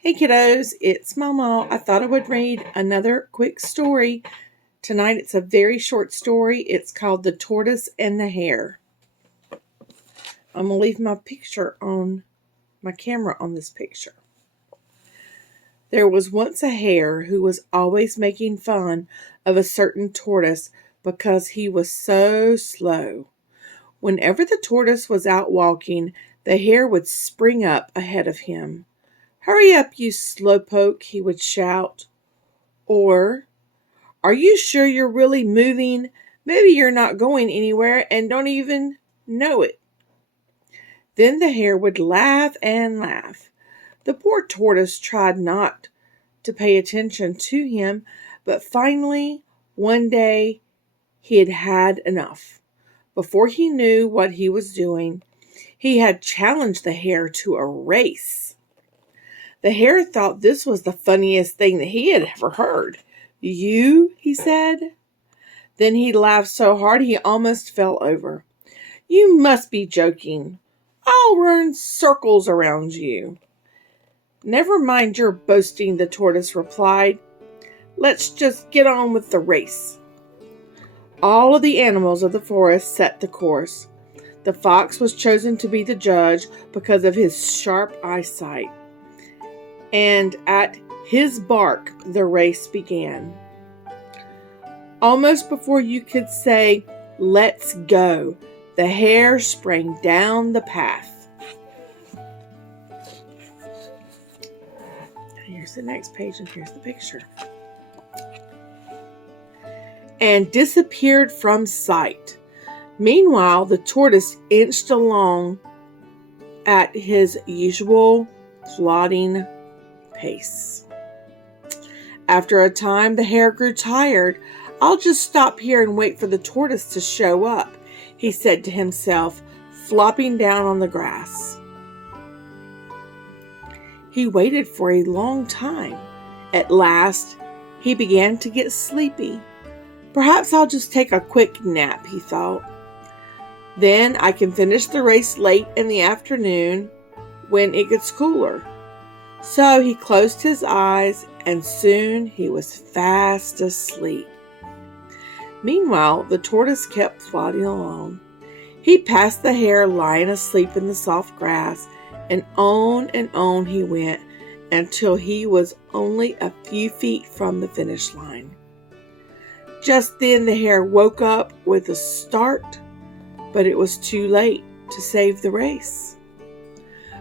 Hey kiddos, it's MawMaw. I thought I would read another quick story. Tonight it's a very short story. It's called The Tortoise and the Hare. I'm going to leave my camera on this picture. There was once a hare who was always making fun of a certain tortoise because he was so slow. Whenever the tortoise was out walking, the hare would spring up ahead of him. "Hurry up, you slowpoke," he would shout. Or, "Are you sure you're really moving? Maybe you're not going anywhere and don't even know it." Then the hare would laugh and laugh. The poor tortoise tried not to pay attention to him, but finally, one day, he had had enough. Before he knew what he was doing, he had challenged the hare to a race. The hare thought this was the funniest thing that he had ever heard. "You?" he said. Then he laughed so hard he almost fell over. "You must be joking. I'll run circles around you." "Never mind your boasting," the tortoise replied. "Let's just get on with the race." All of the animals of the forest set the course. The fox was chosen to be the judge because of his sharp eyesight. And at his bark, the race began. Almost before you could say, "Let's go," the hare sprang down the path. Here's the next page, and here's the picture. And disappeared from sight. Meanwhile, the tortoise inched along at his usual plodding pace. After a time, the hare grew tired. "I'll just stop here and wait for the tortoise to show up," he said to himself, flopping down on the grass. He waited for a long time. At last, he began to get sleepy. "Perhaps I'll just take a quick nap," he thought. "Then I can finish the race late in the afternoon when it gets cooler." So he closed his eyes, and soon he was fast asleep. Meanwhile, the tortoise kept plodding along. He passed the hare lying asleep in the soft grass, and on he went until he was only a few feet from the finish line. Just then the hare woke up with a start, but it was too late to save the race.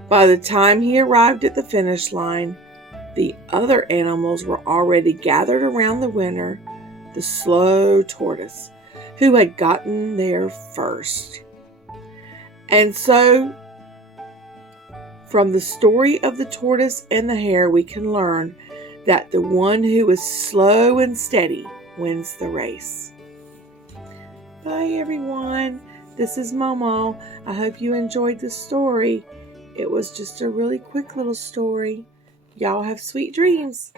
By the time he arrived at the finish line, the other animals were already gathered around the winner, the slow tortoise, who had gotten there first. And so, from the story of the tortoise and the hare, we can learn that the one who is slow and steady wins the race. Bye everyone. This is MawMaw. I hope you enjoyed the story. It was just a really quick little story. Y'all have sweet dreams.